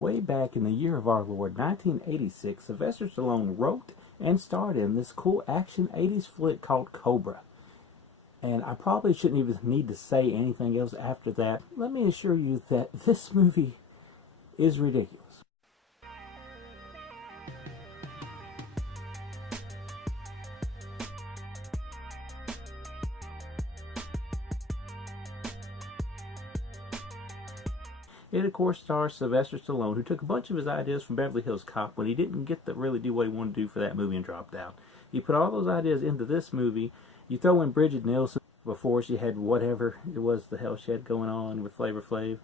Way back in the year of our Lord, 1986, Sylvester Stallone wrote and starred in this cool action 80s flick called Cobra. And I probably shouldn't even need to say anything else after that. Let me assure you that this movie is ridiculous. It, of course, stars Sylvester Stallone, who took a bunch of his ideas from Beverly Hills Cop when he didn't get to really do what he wanted to do for that movie and dropped out. He put all those ideas into this movie. You throw in Brigitte Nielsen before she had whatever it was the hell she had going on with Flavor Flav.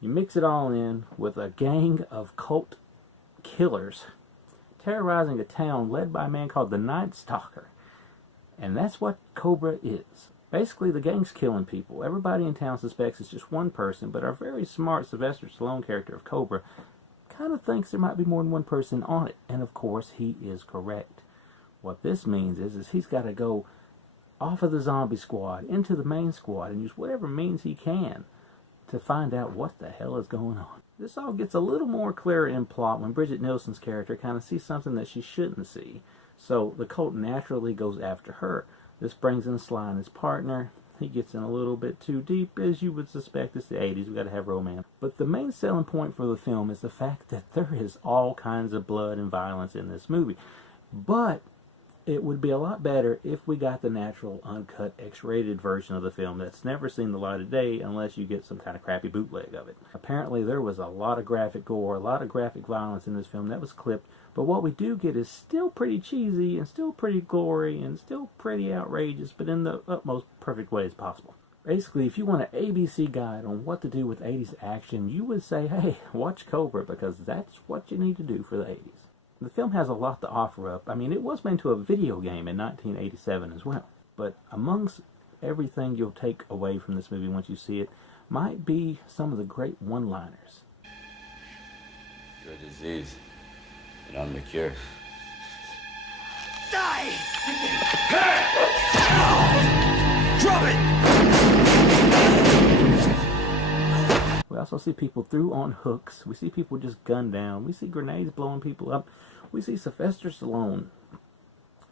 You mix it all in with a gang of cult killers terrorizing a town led by a man called the Night Stalker. And that's what Cobra is. Basically, the gang's killing people. Everybody in town suspects it's just one person, but our very smart Sylvester Stallone character of Cobra kind of thinks there might be more than one person on it. And of course, he is correct. What this means is he's got to go off of the zombie squad into the main squad and use whatever means he can to find out what the hell is going on. This all gets a little more clear in plot when Brigitte Nielsen's character kind of sees something that she shouldn't see. So the cult naturally goes after her. This brings in Sly and his partner. He gets in a little bit too deep, as you would suspect. It's the 80s. We've got to have romance. But the main selling point for the film is the fact that there is all kinds of blood and violence in this movie. But it would be a lot better if we got the natural, uncut, X-rated version of the film that's never seen the light of day unless you get some kind of crappy bootleg of it. Apparently there was a lot of graphic gore, a lot of graphic violence in this film that was clipped, but what we do get is still pretty cheesy and still pretty gory and still pretty outrageous, but in the utmost perfect way as possible. Basically, if you want an ABC guide on what to do with 80s action, you would say, hey, watch Cobra, because that's what you need to do for the 80s. The film has a lot to offer up. I mean, it was made into a video game in 1987 as well. But amongst everything you'll take away from this movie once you see it might be some of the great one-liners. You're a disease, and I'm the cure. Die! Drop it! We also see people threw on hooks. We see people just gunned down. We see grenades blowing people up. We see Sylvester Stallone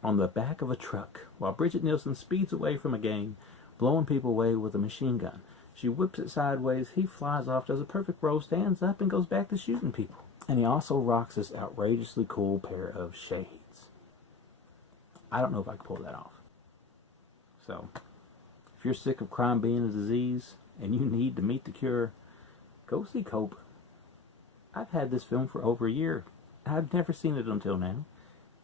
on the back of a truck while Brigitte Nielsen speeds away from a gang, blowing people away with a machine gun. She whips it sideways. He flies off, does a perfect roll, stands up, and goes back to shooting people. And he also rocks this outrageously cool pair of shades. I don't know if I could pull that off. So, if you're sick of crime being a disease and you need to meet the cure, go see Cobra. I've had this film for over a year. I've never seen it until now.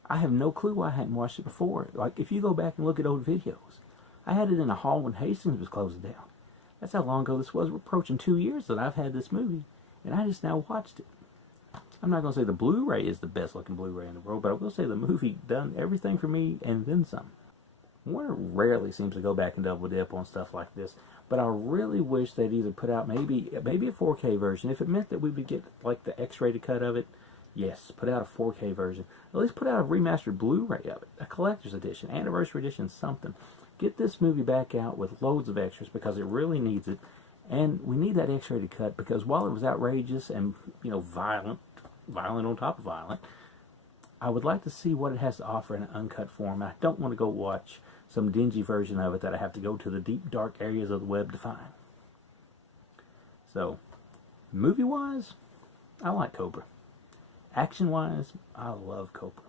I have no clue why I hadn't watched it before. Like, if you go back and look at old videos, I had it in a hall when Hastings was closing down. That's how long ago this was. We're approaching 2 years that I've had this movie, and I just now watched it. I'm not going to say the Blu-ray is the best looking Blu-ray in the world, but I will say the movie done everything for me and then some. Warner rarely seems to go back and double dip on stuff like this, but I really wish they'd either put out maybe a 4K version. If it meant that we would get like the X-rated cut of it, yes, put out a 4K version. At least put out a remastered Blu-ray of it, a collector's edition, anniversary edition, something. Get this movie back out with loads of extras because it really needs it, and we need that X-rated cut because while it was outrageous and, you know, violent on top of violent, I would like to see what it has to offer in an uncut form. I don't want to go watch some dingy version of it that I have to go to the deep, dark areas of the web to find. So, movie-wise, I like Cobra. Action-wise, I love Cobra.